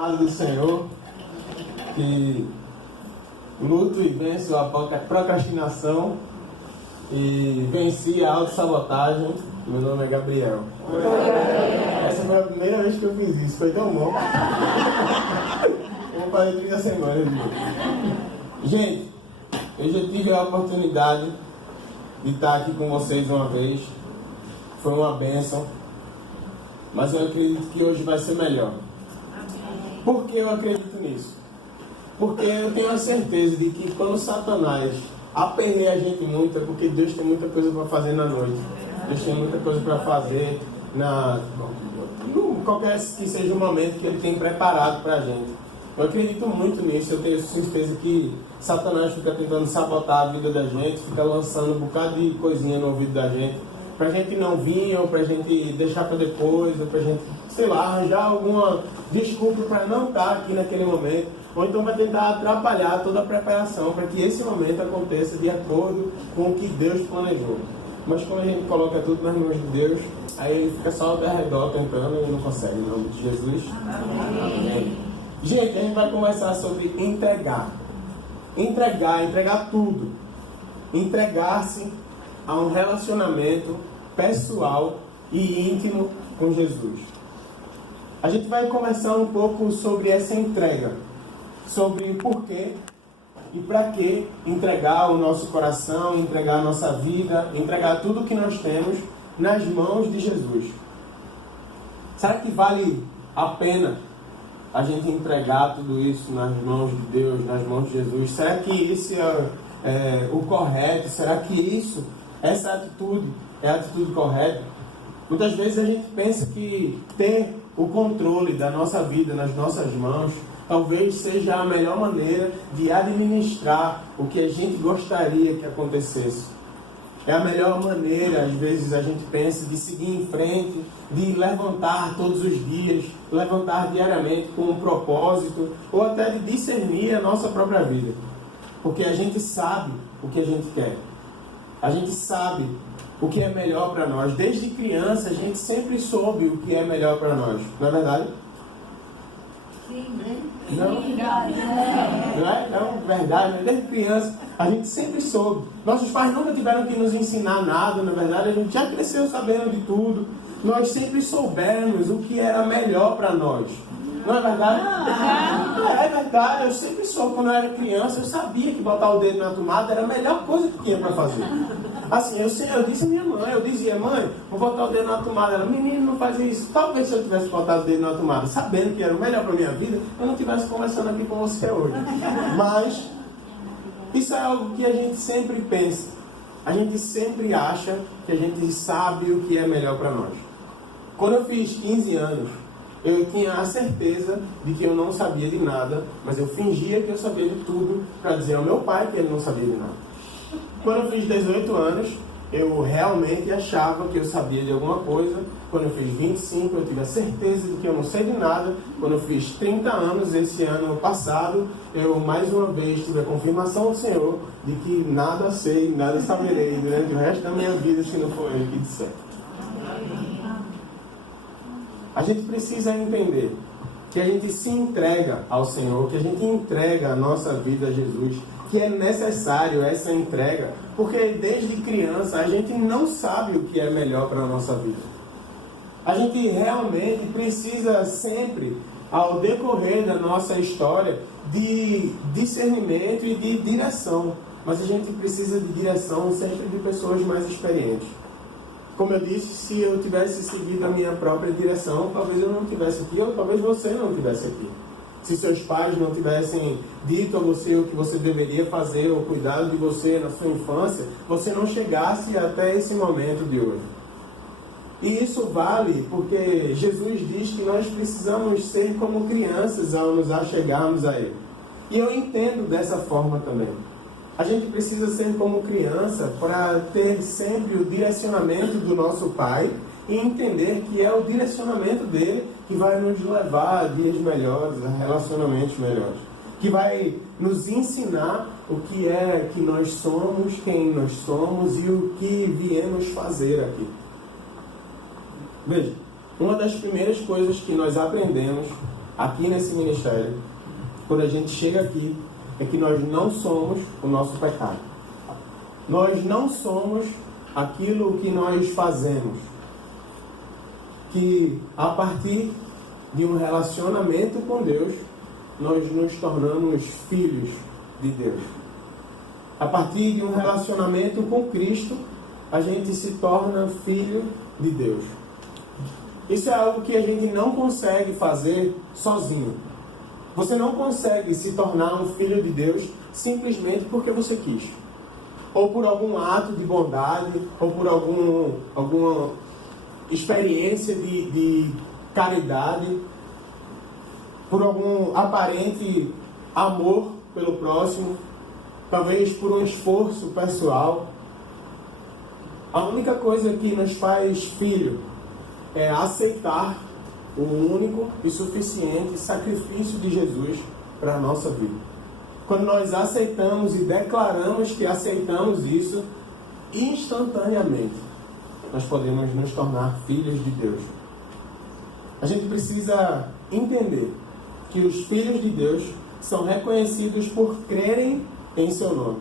Do Senhor, que luto e venço a procrastinação e venci a autossabotagem. Meu nome é Gabriel. Essa foi a primeira vez que eu fiz isso, foi tão bom. Vou fazer 30 semanas. Gente, eu já tive a oportunidade de estar aqui com vocês uma vez. Foi uma bênção, mas eu acredito que hoje vai ser melhor. Por que eu acredito nisso? Porque eu tenho a certeza de que quando Satanás aperreia a gente muito, é porque Deus tem muita coisa para fazer na noite. Deus tem muita coisa para fazer qualquer que seja o momento que Ele tem preparado para a gente. Eu acredito muito nisso. Eu tenho certeza que Satanás fica tentando sabotar a vida da gente, fica lançando um bocado de coisinha no ouvido da gente, pra gente não vir, ou pra gente deixar pra depois, ou pra gente, sei lá, arranjar alguma desculpa para não estar aqui naquele momento, ou então vai tentar atrapalhar toda a preparação para que esse momento aconteça de acordo com o que Deus planejou. Mas quando a gente coloca tudo nas mãos de Deus, aí ele fica só ao redor tentando e não consegue. Em nome de Jesus. Amém. Gente, a gente vai conversar sobre entregar. Entregar tudo. Entregar-se a um relacionamento pessoal e íntimo com Jesus. A gente vai conversar um pouco sobre essa entrega, sobre o porquê e para que entregar o nosso coração, entregar a nossa vida, entregar tudo o que nós temos nas mãos de Jesus. Será que vale a pena a gente entregar tudo isso nas mãos de Deus, nas mãos de Jesus? Será que esse é o correto? Será que essa atitude é a atitude correta? Muitas vezes a gente pensa que ter o controle da nossa vida nas nossas mãos talvez seja a melhor maneira de administrar o que a gente gostaria que acontecesse. É a melhor maneira, às vezes a gente pensa, de seguir em frente, de levantar todos os dias, levantar diariamente com um propósito, ou até de discernir a nossa própria vida. Porque a gente sabe o que a gente quer. A gente sabe o que é melhor para nós. Desde criança, a gente sempre soube o que é melhor para nós. Não é verdade? Sim, né? Não? Não é? Não, verdade. Desde criança, a gente sempre soube. Nossos pais nunca tiveram que nos ensinar nada, na verdade. A gente já cresceu sabendo de tudo. Nós sempre soubemos o que era melhor para nós. Não é verdade? É verdade, eu sempre soube. Quando eu era criança, eu sabia que botar o dedo na tomada era a melhor coisa que tinha para fazer. Assim, eu disse à minha mãe, eu dizia, mãe, vou botar o dedo na tomada. Ela, menino, não faz isso. Talvez se eu tivesse botado o dedo na tomada, sabendo que era o melhor para minha vida, eu não estivesse conversando aqui com você hoje. Mas, isso é algo que a gente sempre pensa. A gente sempre acha que a gente sabe o que é melhor para nós. Quando eu fiz 15 anos, eu tinha a certeza de que eu não sabia de nada, mas eu fingia que eu sabia de tudo para dizer ao meu pai que ele não sabia de nada. Quando eu fiz 18 anos, eu realmente achava que eu sabia de alguma coisa. Quando eu fiz 25, eu tive a certeza de que eu não sei de nada. Quando eu fiz 30 anos, esse ano passado, eu mais uma vez tive a confirmação do Senhor de que nada sei, nada saberei durante o resto da minha vida se não for Ele que disser. A gente precisa entender que a gente se entrega ao Senhor, que a gente entrega a nossa vida a Jesus, que é necessário essa entrega, porque desde criança a gente não sabe o que é melhor para a nossa vida. A gente realmente precisa sempre, ao decorrer da nossa história, de discernimento e de direção, mas a gente precisa de direção sempre de pessoas mais experientes. Como eu disse, se eu tivesse seguido a minha própria direção, talvez eu não estivesse aqui, ou talvez você não estivesse aqui. Se seus pais não tivessem dito a você o que você deveria fazer, ou cuidado de você na sua infância, você não chegasse até esse momento de hoje. E isso vale porque Jesus diz que nós precisamos ser como crianças ao nos achegarmos a Ele. E eu entendo dessa forma também. A gente precisa ser como criança para ter sempre o direcionamento do nosso Pai e entender que é o direcionamento dele que vai nos levar a dias melhores, a relacionamentos melhores. Que vai nos ensinar o que é que nós somos, quem nós somos e o que viemos fazer aqui. Veja, uma das primeiras coisas que nós aprendemos aqui nesse ministério, quando a gente chega aqui, é que nós não somos o nosso pecado. Nós não somos aquilo que nós fazemos. Que a partir de um relacionamento com Deus, nós nos tornamos filhos de Deus. A partir de um relacionamento com Cristo, a gente se torna filho de Deus. Isso é algo que a gente não consegue fazer sozinho. Você não consegue se tornar um filho de Deus simplesmente porque você quis. Ou por algum ato de bondade, ou por alguma experiência de caridade, por algum aparente amor pelo próximo, talvez por um esforço pessoal. A única coisa que nos faz filho é aceitar o único e suficiente sacrifício de Jesus para a nossa vida. Quando nós aceitamos e declaramos que aceitamos isso, instantaneamente nós podemos nos tornar filhos de Deus. A gente precisa entender que os filhos de Deus são reconhecidos por crerem em seu nome.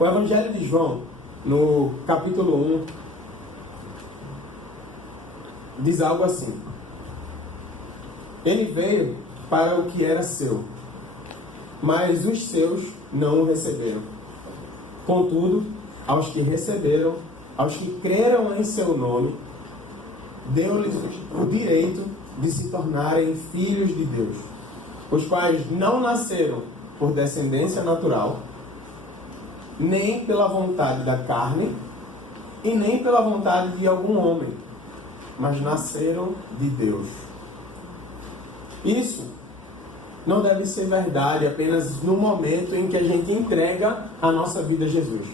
O Evangelho de João, no capítulo 1, diz algo assim: ele veio para o que era seu, mas os seus não o receberam. Contudo, aos que receberam, aos que creram em seu nome, deu-lhes o direito de se tornarem filhos de Deus, os quais não nasceram por descendência natural, nem pela vontade da carne, e nem pela vontade de algum homem, mas nasceram de Deus. Isso não deve ser verdade apenas no momento em que a gente entrega a nossa vida a Jesus.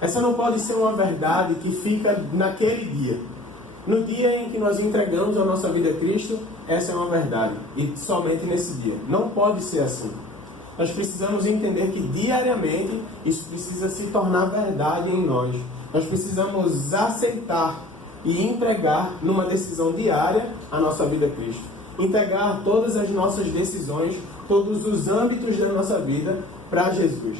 Essa não pode ser uma verdade que fica naquele dia. No dia em que nós entregamos a nossa vida a Cristo, essa é uma verdade. E somente nesse dia. Não pode ser assim. Nós precisamos entender que diariamente isso precisa se tornar verdade em nós. Nós precisamos aceitar e entregar numa decisão diária a nossa vida a Cristo. Entregar todas as nossas decisões, todos os âmbitos da nossa vida para Jesus.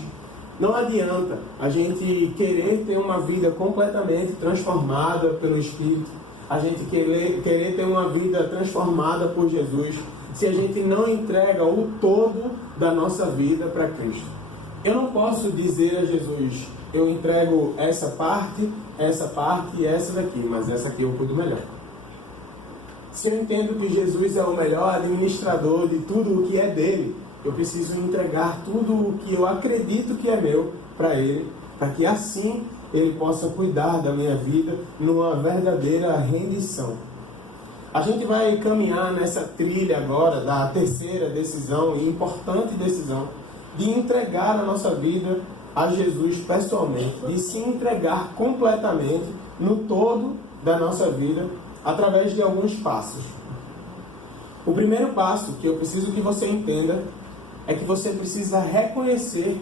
Não adianta a gente querer ter uma vida completamente transformada pelo Espírito, a gente querer ter uma vida transformada por Jesus, se a gente não entrega o todo da nossa vida para Cristo. Eu não posso dizer a Jesus: eu entrego essa parte e essa daqui, mas essa aqui eu cuido melhor. Se eu entendo que Jesus é o melhor administrador de tudo o que é dele, eu preciso entregar tudo o que eu acredito que é meu para ele, para que assim ele possa cuidar da minha vida numa verdadeira rendição. A gente vai caminhar nessa trilha agora da terceira decisão e importante decisão de entregar a nossa vida a Jesus pessoalmente, de se entregar completamente no todo da nossa vida através de alguns passos. O primeiro passo que eu preciso que você entenda é que você precisa reconhecer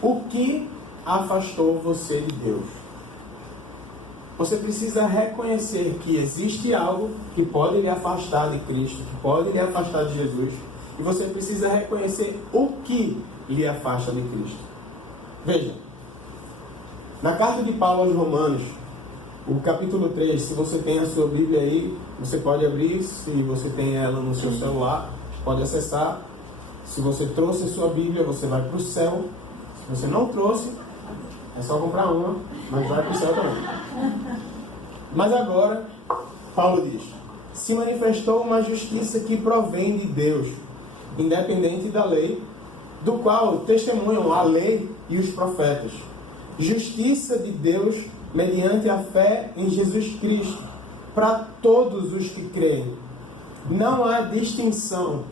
o que afastou você de Deus. Você precisa reconhecer que existe algo que pode lhe afastar de Cristo, que pode lhe afastar de Jesus. E você precisa reconhecer o que lhe afasta de Cristo. Veja, na carta de Paulo aos Romanos, o capítulo 3, se você tem a sua Bíblia aí, você pode abrir. Se você tem ela no seu celular, pode acessar. Se você trouxe a sua Bíblia, você vai para o céu. Se você não trouxe, é só comprar uma, mas vai para o céu também. Mas agora, Paulo diz: se manifestou uma justiça que provém de Deus, independente da lei, do qual testemunham a lei e os profetas. Justiça de Deus mediante a fé em Jesus Cristo, para todos os que creem. Não há distinção,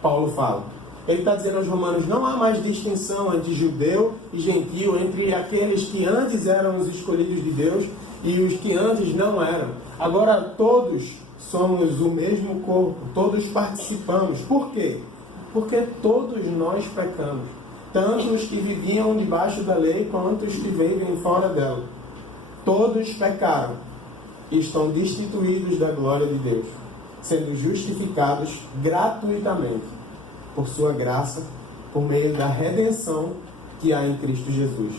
Paulo fala. Ele está dizendo aos romanos: não há mais distinção entre judeu e gentio, entre aqueles que antes eram os escolhidos de Deus e os que antes não eram. Agora todos somos o mesmo corpo, todos participamos. Por quê? Porque todos nós pecamos, tanto os que viviam debaixo da lei quanto os que vivem fora dela. Todos pecaram e estão destituídos da glória de Deus. sendo justificados gratuitamente por sua graça, por meio da redenção que há em Cristo Jesus.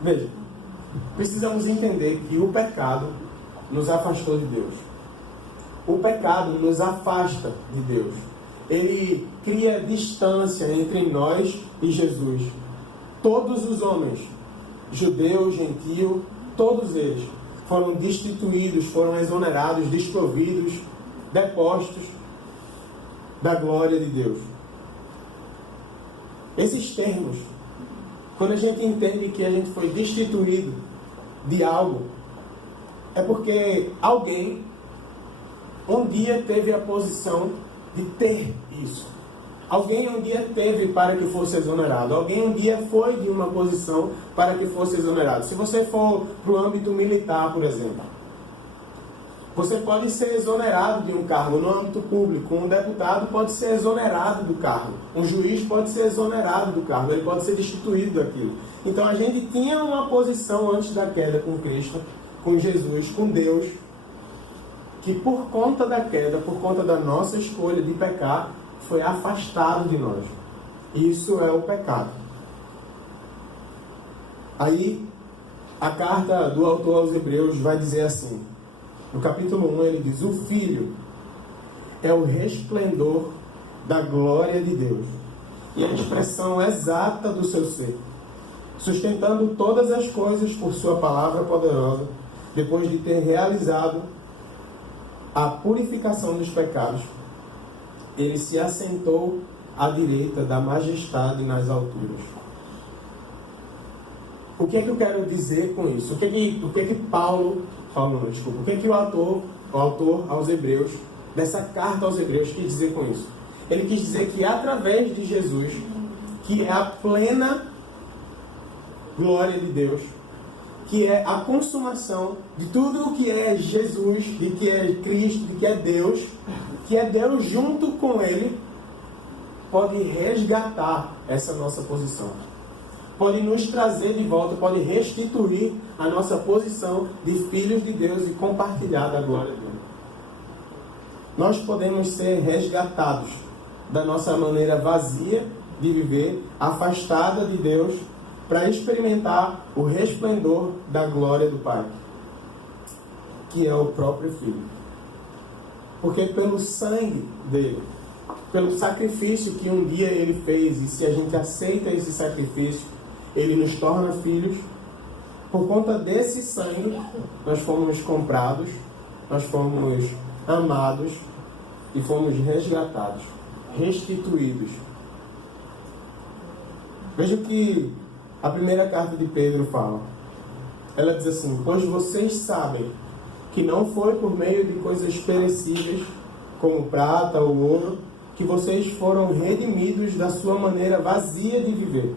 Veja, precisamos entender que o pecado nos afastou de Deus. O pecado nos afasta de Deus. Ele cria distância entre nós e Jesus. Todos os homens, judeu, gentio, todos eles foram destituídos, foram exonerados, desprovidos, depostos da glória de Deus. Esses termos, quando a gente entende que a gente foi destituído de algo, é porque alguém um dia teve a posição de ter isso. Alguém um dia teve para que fosse exonerado. Alguém um dia foi de uma posição para que fosse exonerado. Se você for para o âmbito militar, por exemplo, você pode ser exonerado de um cargo no âmbito público. Um deputado pode ser exonerado do cargo. Um juiz pode ser exonerado do cargo. Ele pode ser destituído daquilo. Então a gente tinha uma posição antes da queda com Cristo, com Jesus, com Deus, que por conta da queda, por conta da nossa escolha de pecar, foi afastado de nós. Isso é o pecado. Aí, a carta do autor aos Hebreus vai dizer assim, no capítulo 1 ele diz: o Filho é o resplendor da glória de Deus e a expressão exata do seu ser, sustentando todas as coisas por sua palavra poderosa, depois de ter realizado a purificação dos pecados, ele se assentou à direita da majestade nas alturas. O que é que eu quero dizer com isso? O que é que o autor aos Hebreus, dessa carta aos Hebreus, quis dizer com isso? Ele quis dizer que através de Jesus, que é a plena glória de Deus, que é a consumação de tudo o que é Jesus, de que é Cristo, de que é Deus junto com Ele, pode resgatar essa nossa posição. Pode nos trazer de volta, pode restituir a nossa posição de filhos de Deus e compartilhar da glória dele. Nós podemos ser resgatados da nossa maneira vazia de viver, afastada de Deus, para experimentar o resplendor da glória do Pai, que é o próprio Filho. Porque pelo sangue dele, pelo sacrifício que um dia ele fez, e se a gente aceita esse sacrifício, ele nos torna filhos. Por conta desse sangue, nós fomos comprados, nós fomos amados e fomos resgatados, restituídos. Veja o que a primeira carta de Pedro fala. Ela diz assim: pois vocês sabem que não foi por meio de coisas perecíveis, como prata ou ouro, que vocês foram redimidos da sua maneira vazia de viver,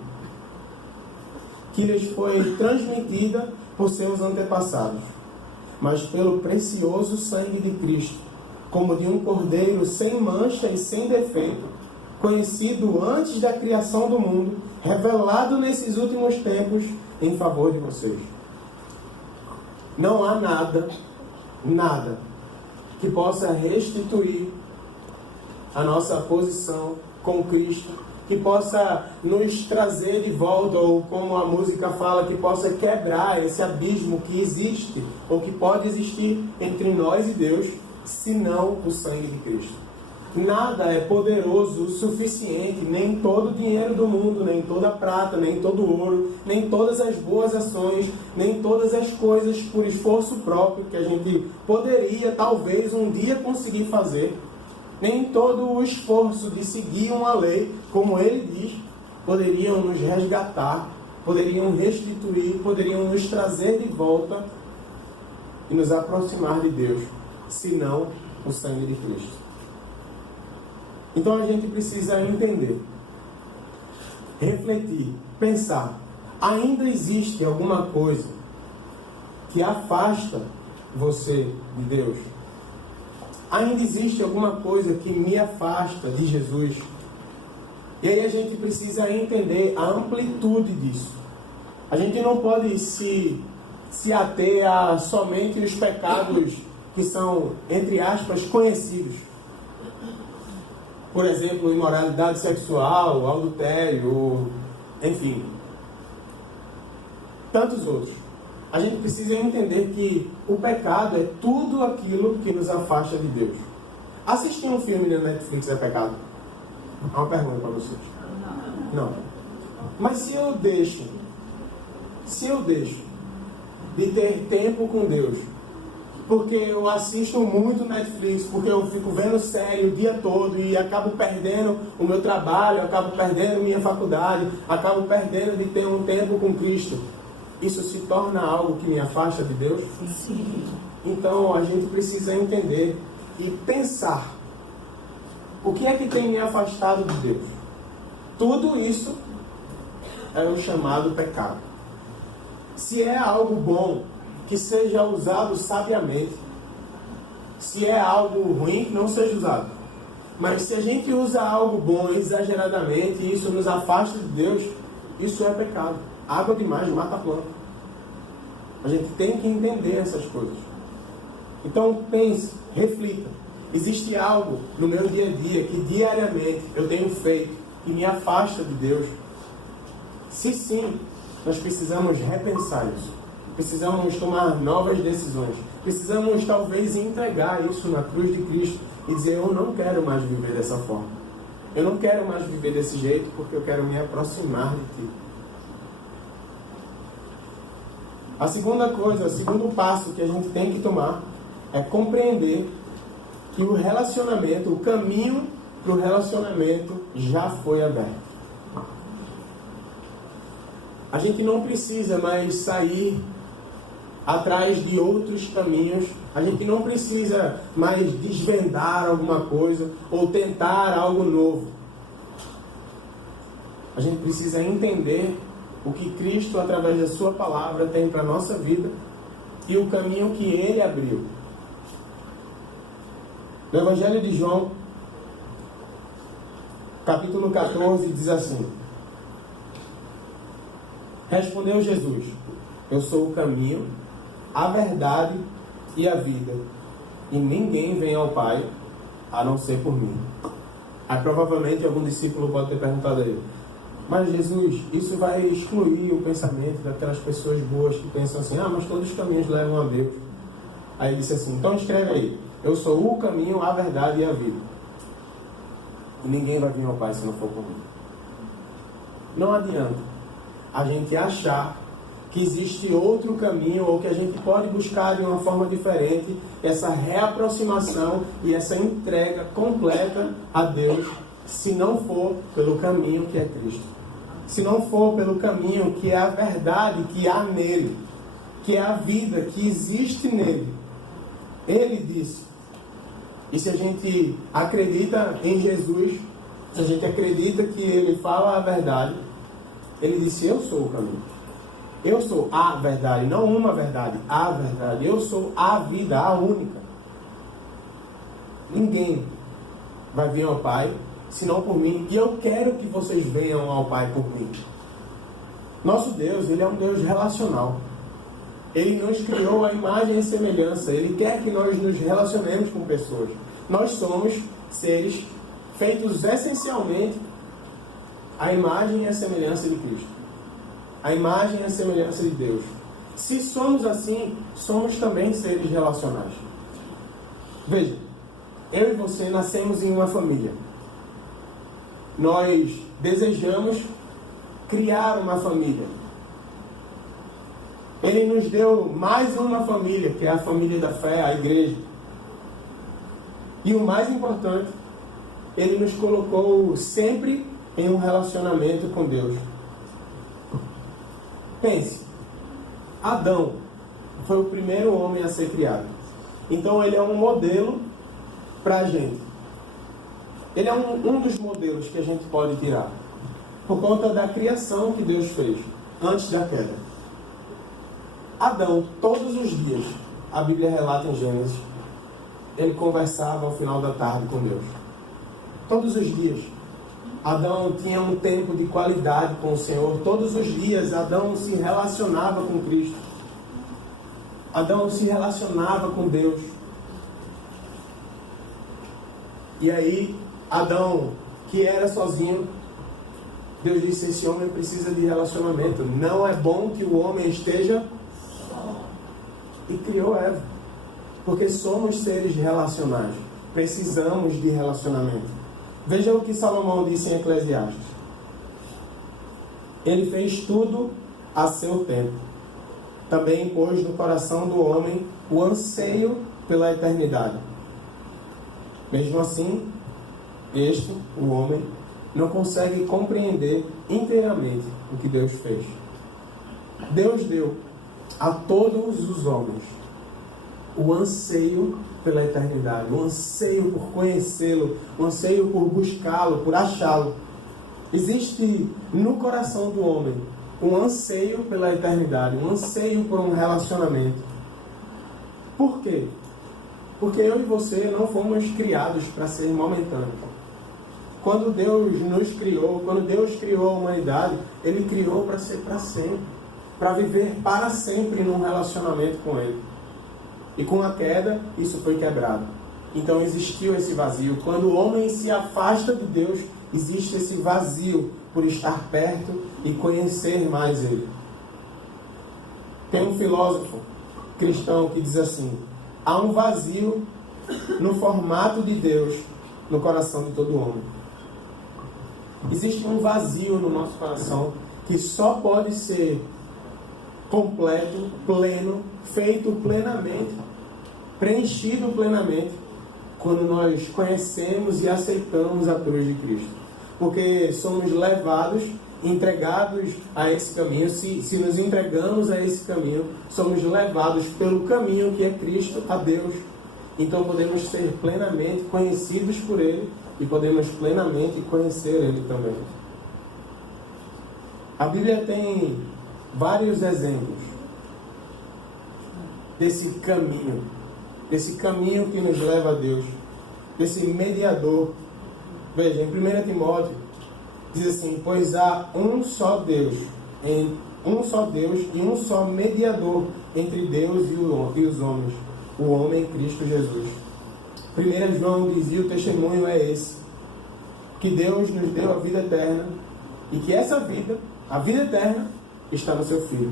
que lhes foi transmitida por seus antepassados, mas pelo precioso sangue de Cristo, como de um cordeiro sem mancha e sem defeito, conhecido antes da criação do mundo, revelado nesses últimos tempos em favor de vocês. Não há nada que possa restituir a nossa posição com Cristo, que possa nos trazer de volta, ou como a música fala, que possa quebrar esse abismo que existe, ou que pode existir entre nós e Deus, senão o sangue de Cristo. Nada é poderoso o suficiente, nem todo o dinheiro do mundo, nem toda a prata, nem todo o ouro, nem todas as boas ações, nem todas as coisas por esforço próprio que a gente poderia, talvez, um dia conseguir fazer. Nem todo o esforço de seguir uma lei, como ele diz, poderiam nos resgatar, poderiam restituir, poderiam nos trazer de volta e nos aproximar de Deus, senão o sangue de Cristo. Então a gente precisa entender, refletir, pensar. Ainda existe alguma coisa que afasta você de Deus? Ainda existe alguma coisa que me afasta de Jesus? E aí a gente precisa entender a amplitude disso. A gente não pode se ater a somente os pecados que são, entre aspas, conhecidos. Por exemplo, imoralidade sexual, adultério, enfim, tantos outros. A gente precisa entender que o pecado é tudo aquilo que nos afasta de Deus. Assistir um filme na Netflix é pecado? É uma pergunta para vocês. Não. Mas se eu deixo de ter tempo com Deus, porque eu assisto muito Netflix, porque eu fico vendo série o dia todo e acabo perdendo o meu trabalho, acabo perdendo minha faculdade, acabo perdendo de ter um tempo com Cristo, isso se torna algo que me afasta de Deus? Sim. Então a gente precisa entender e pensar: o que é que tem me afastado de Deus? Tudo isso é o chamado pecado. Se é algo bom, que seja usado sabiamente. Se é algo ruim, que não seja usado. Mas se a gente usa algo bom exageradamente e isso nos afasta de Deus, isso é pecado. Água demais mata a planta. A gente tem que entender essas coisas. Então pense, reflita. Existe algo no meu dia a dia que diariamente eu tenho feito que me afasta de Deus? Se sim, nós precisamos repensar isso. Precisamos tomar novas decisões. Precisamos talvez entregar isso na cruz de Cristo e dizer: eu não quero mais viver dessa forma. Eu não quero mais viver desse jeito porque eu quero me aproximar de Ti. A segunda coisa, o segundo passo que a gente tem que tomar é compreender que o relacionamento, o caminho para o relacionamento já foi aberto. A gente não precisa mais sair atrás de outros caminhos. A gente não precisa mais desvendar alguma coisa ou tentar algo novo. A gente precisa entender o que Cristo, através da sua palavra, tem para a nossa vida e o caminho que Ele abriu. No Evangelho de João, capítulo 14, diz assim: respondeu Jesus: eu sou o caminho, a verdade e a vida, e ninguém vem ao Pai a não ser por mim. Aí provavelmente algum discípulo pode ter perguntado a ele: mas Jesus, isso vai excluir o pensamento daquelas pessoas boas que pensam assim: mas todos os caminhos levam a Deus. Aí ele disse assim: então escreve aí: eu sou o caminho, a verdade e a vida, e ninguém vai vir ao Pai se não for por mim. Não adianta a gente achar que existe outro caminho ou que a gente pode buscar de uma forma diferente essa reaproximação e essa entrega completa a Deus, se não for pelo caminho que é Cristo. Se não for pelo caminho que é a verdade que há nele, que é a vida que existe nele. Ele disse. E se a gente acredita em Jesus, se a gente acredita que Ele fala a verdade, Ele disse: eu sou o caminho. Eu sou a verdade, não uma verdade, a verdade. Eu sou a vida, a única. Ninguém vai vir ao Pai senão por mim. E eu quero que vocês venham ao Pai por mim. Nosso Deus, Ele é um Deus relacional. Ele nos criou a imagem e semelhança. Ele quer que nós nos relacionemos com pessoas. Nós somos seres feitos essencialmente à imagem e à semelhança de Cristo. A imagem e a semelhança de Deus. Se somos assim, somos também seres relacionais. Veja, eu e você nascemos em uma família. Nós desejamos criar uma família. Ele nos deu mais uma família, que é a família da fé, a igreja. E o mais importante, Ele nos colocou sempre em um relacionamento com Deus. Pense, Adão foi o primeiro homem a ser criado. Então ele é um modelo para a gente. Ele é um dos modelos que a gente pode tirar, por conta da criação que Deus fez, antes da queda. Adão, todos os dias, a Bíblia relata em Gênesis, ele conversava ao final da tarde com Deus. Todos os dias. Adão tinha um tempo de qualidade com o Senhor. Todos os dias Adão se relacionava com Cristo. Adão se relacionava com Deus. E aí, Adão, que era sozinho, Deus disse: esse homem precisa de relacionamento. Não é bom que o homem esteja só. E criou Eva. Porque somos seres relacionais. Precisamos de relacionamento. Veja o que Salomão disse em Eclesiastes. Ele fez tudo a seu tempo. Também pôs no coração do homem o anseio pela eternidade. Mesmo assim, o homem, não consegue compreender inteiramente o que Deus fez. Deus deu a todos os homens o anseio pela eternidade, o anseio por conhecê-lo, o anseio por buscá-lo, por achá-lo. Existe no coração do homem um anseio pela eternidade, um anseio por um relacionamento. Por quê? Porque eu e você não fomos criados para ser momentâneos. Quando Deus nos criou, quando Deus criou a humanidade, Ele criou para ser para sempre, para viver para sempre num relacionamento com Ele. E com a queda, isso foi quebrado. Então existiu esse vazio. Quando o homem se afasta de Deus, existe esse vazio por estar perto e conhecer mais Ele. Tem um filósofo cristão que diz assim: há um vazio no formato de Deus no coração de todo homem. Existe um vazio no nosso coração que só pode ser completo, pleno, feito plenamente, preenchido plenamente, quando nós conhecemos e aceitamos a cruz de Cristo. Porque somos levados, entregados a esse caminho. Se nos entregamos a esse caminho, somos levados pelo caminho que é Cristo a Deus. Então podemos ser plenamente conhecidos por Ele e podemos plenamente conhecer Ele também. A Bíblia tem vários exemplos desse caminho que nos leva a Deus, desse mediador. Veja, em 1 Timóteo diz assim: pois há um só Deus e um só mediador entre Deus e os homens, o homem Cristo Jesus. 1 João dizia: o testemunho é esse, que Deus nos deu a vida eterna e que essa vida, a vida eterna, está no seu Filho.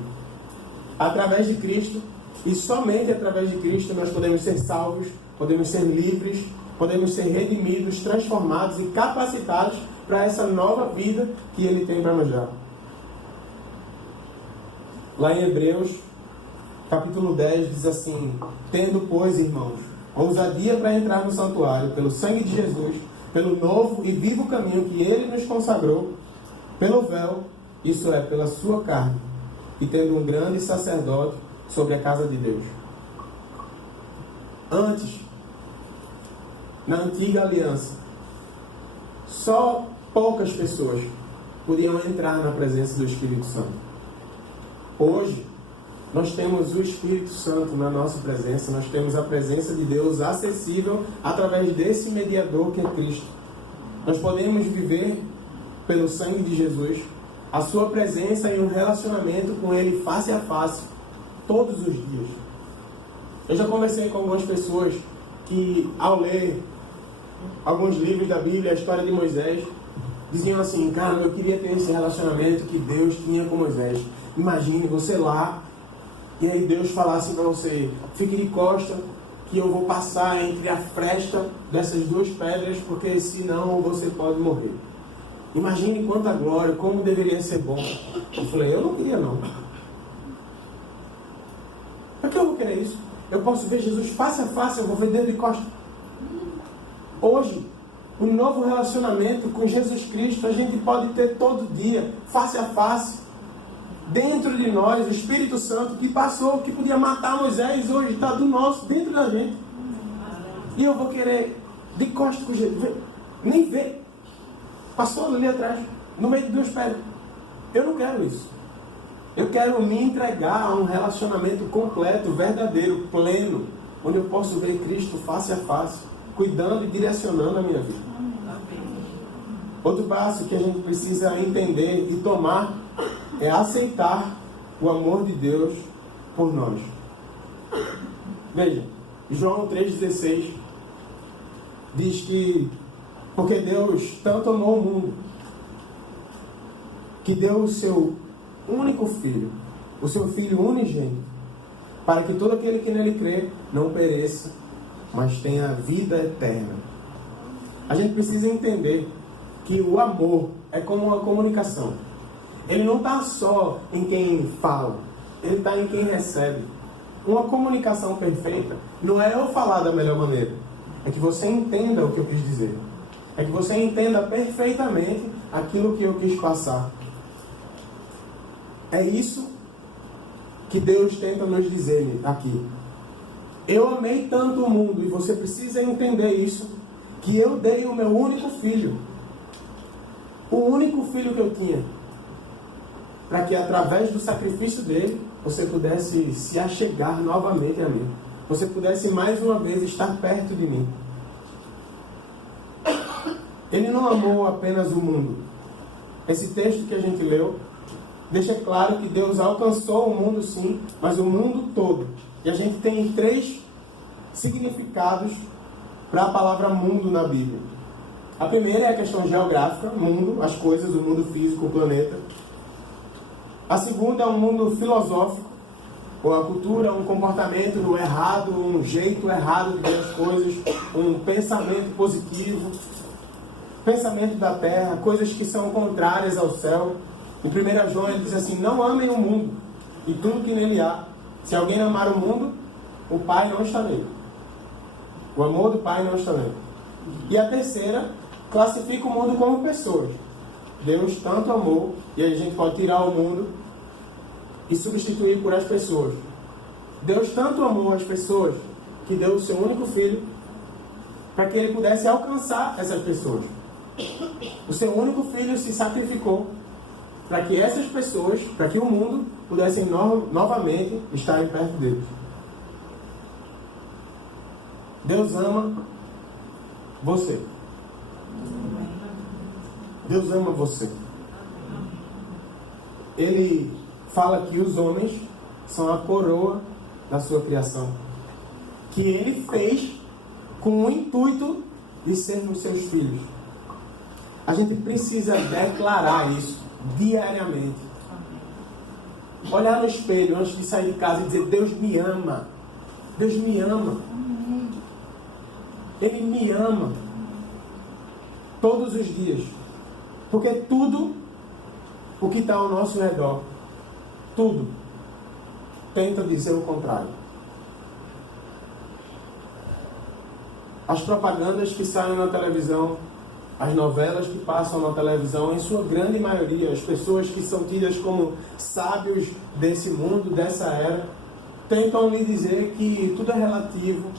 Através de Cristo, e somente através de Cristo, nós podemos ser salvos, podemos ser livres, podemos ser redimidos, transformados e capacitados para essa nova vida que Ele tem para nos dar. Lá em Hebreus, capítulo 10, diz assim: tendo, pois, irmãos, ousadia para entrar no santuário, pelo sangue de Jesus, pelo novo e vivo caminho que Ele nos consagrou, pelo véu, isso é, pela sua carne, e tendo um grande sacerdote sobre a casa de Deus. Antes, na antiga aliança, só poucas pessoas podiam entrar na presença do Espírito Santo. Hoje, nós temos o Espírito Santo na nossa presença, nós temos a presença de Deus acessível através desse mediador que é Cristo. Nós podemos viver pelo sangue de Jesus, a sua presença em um relacionamento com Ele face a face, todos os dias. Eu já conversei com algumas pessoas que, ao ler alguns livros da Bíblia, a história de Moisés, diziam assim: cara, eu queria ter esse relacionamento que Deus tinha com Moisés. Imagine você lá, e aí Deus falasse para você: fique de costa, que eu vou passar entre a fresta dessas duas pedras, porque senão você pode morrer. Imagine quanta glória, como deveria ser bom. Eu falei: eu não queria não. Para que eu vou querer isso? Eu posso ver Jesus face a face, eu vou ver Deus de costa. Hoje, um novo relacionamento com Jesus Cristo a gente pode ter todo dia, face a face. Dentro de nós, o Espírito Santo que passou, que podia matar Moisés, hoje está do nosso, dentro da gente. E eu vou querer de costas com Jesus, nem ver. Passou ali atrás, no meio de duas pedras. Eu não quero isso. Eu quero me entregar a um relacionamento completo, verdadeiro, pleno, onde eu posso ver Cristo face a face, cuidando e direcionando a minha vida. Outro passo que a gente precisa entender e tomar é aceitar o amor de Deus por nós. Veja, João 3,16 diz que porque Deus tanto amou o mundo, que deu o seu único filho, o seu filho unigênito, para que todo aquele que nele crê não pereça, mas tenha vida eterna. A gente precisa entender que o amor é como uma comunicação. Ele não está só em quem fala, ele está em quem recebe. Uma comunicação perfeita não é eu falar da melhor maneira, é que você entenda o que eu quis dizer. É que você entenda perfeitamente aquilo que eu quis passar. É isso que Deus tenta nos dizer aqui. Eu amei tanto o mundo, e você precisa entender isso, que eu dei o meu único filho. O único filho que eu tinha. Para que através do sacrifício dele, você pudesse se achegar novamente a mim. Você pudesse mais uma vez estar perto de mim. Ele não amou apenas o mundo. Esse texto que a gente leu deixa claro que Deus alcançou o mundo sim, mas o mundo todo. E a gente tem 3 significados para a palavra mundo na Bíblia. A primeira é a questão geográfica, mundo, as coisas, o mundo físico, o planeta. A segunda é um mundo filosófico, ou a cultura, um comportamento errado, um jeito errado de ver as coisas, um pensamento positivo, pensamento da terra, coisas que são contrárias ao céu. Em 1 João ele diz assim: não amem o mundo e tudo que nele há. Se alguém amar o mundo, o Pai não está nele. O amor do Pai não está nele. E a terceira classifica o mundo como pessoas. Deus tanto amou, e aí a gente pode tirar o mundo e substituir por as pessoas. Deus tanto amou as pessoas que deu o seu único filho para que ele pudesse alcançar essas pessoas. O seu único filho se sacrificou para que essas pessoas, para que o mundo pudesse novamente estar perto deles. Deus ama você. Deus ama você. Ele fala que os homens são a coroa da sua criação, que ele fez com o intuito de sermos seus filhos. A gente precisa declarar isso diariamente. Olhar no espelho antes de sair de casa e dizer: Deus me ama. Deus me ama. Ele me ama. Todos os dias. Porque tudo o que está ao nosso redor, tudo, tenta dizer o contrário. As propagandas que saem na televisão, as novelas que passam na televisão, em sua grande maioria, as pessoas que são tidas como sábios desse mundo, dessa era, tentam lhe dizer que tudo é relativo,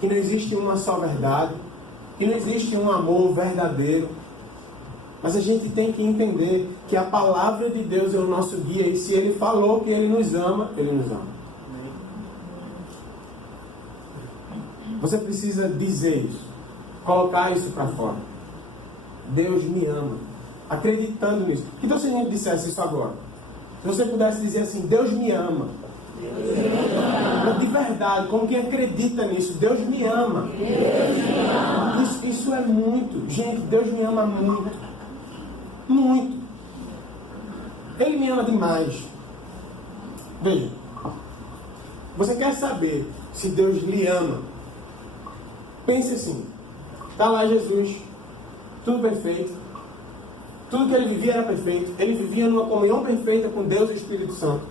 que não existe uma só verdade, que não existe um amor verdadeiro. Mas a gente tem que entender que a palavra de Deus é o nosso guia, e se Ele falou que Ele nos ama, Ele nos ama. Você precisa dizer isso, colocar isso para fora. Deus me ama, acreditando nisso. Então, se a gente dissesse isso agora, se você pudesse dizer assim: Deus me ama, de verdade, como quem acredita nisso, Deus me ama. Isso é muito, gente. Deus me ama muito, muito. Ele me ama demais. Veja, você quer saber se Deus lhe ama? Pense assim: está lá Jesus, tudo perfeito, tudo que ele vivia era perfeito, ele vivia numa comunhão perfeita com Deus e o Espírito Santo,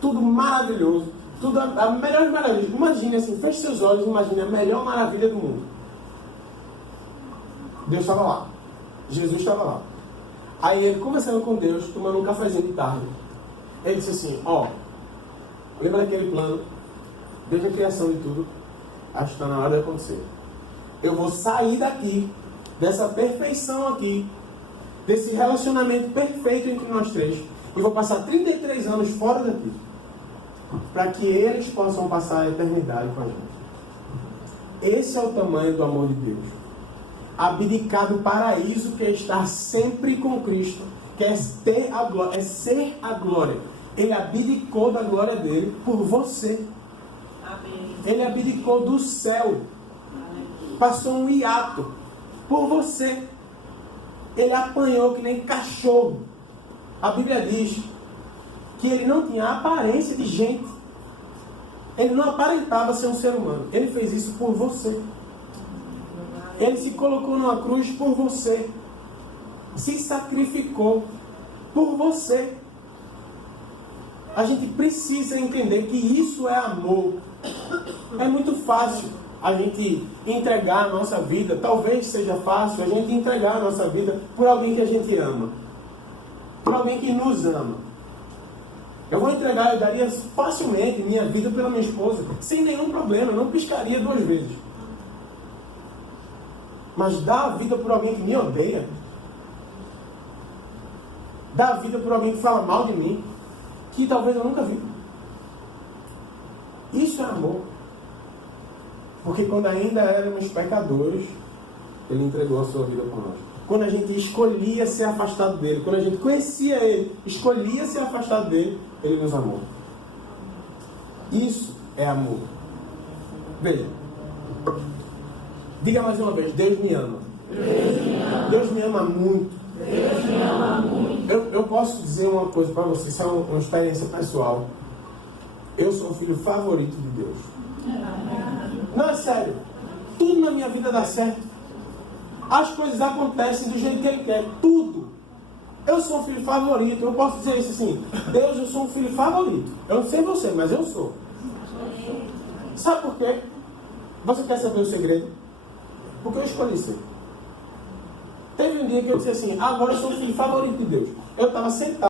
tudo maravilhoso, tudo a melhor maravilha. Imagine assim, feche seus olhos e imagine a melhor maravilha do mundo. Deus estava lá, Jesus estava lá. Aí ele, conversando com Deus, tomando um cafezinho de tarde, ele disse assim: lembra daquele plano, desde a criação de tudo, acho que está na hora de acontecer. Eu vou sair daqui, dessa perfeição aqui, desse relacionamento perfeito entre nós três, e vou passar 33 anos fora daqui, para que eles possam passar a eternidade com a gente. Esse é o tamanho do amor de Deus. Abdicar do paraíso, que é estar sempre com Cristo, que é ter a glória, é ser a glória. Ele abdicou da glória dele por você. Amém. Ele abdicou do céu. Passou um hiato por você. Ele apanhou que nem cachorro. A Bíblia diz que ele não tinha aparência de gente. Ele não aparentava ser um ser humano. Ele fez isso por você. Ele se colocou numa cruz por você. Se sacrificou por você. A gente precisa entender que isso é amor. É muito fácil a gente entregar a nossa vida. Talvez seja fácil a gente entregar a nossa vida por alguém que a gente ama. Por alguém que nos ama. Eu daria facilmente minha vida pela minha esposa, sem nenhum problema, eu não piscaria 2 vezes. Mas dar a vida por alguém que me odeia, dar a vida por alguém que fala mal de mim, que talvez eu nunca vi. Isso é amor. Porque quando ainda éramos pecadores, Ele entregou a sua vida por nós. Quando a gente escolhia ser afastado dele, quando a gente conhecia Ele, escolhia ser afastado dele, Ele nos amou. Isso é amor. Veja. Diga mais uma vez, Deus me ama. Deus me ama. Deus me ama muito. Deus me ama muito. Eu posso dizer uma coisa para vocês, isso é uma experiência pessoal. Eu sou o filho favorito de Deus. Não, é sério. Tudo na minha vida dá certo. As coisas acontecem do jeito que Ele quer. Tudo. Eu sou um filho favorito. Eu posso dizer isso assim. Deus, eu sou um filho favorito. Eu não sei você, mas eu sou. Sabe por quê? Você quer saber o segredo? Porque eu escolhi ser. Teve um dia que eu disse assim, agora eu sou o filho favorito de Deus. Eu estava sentado.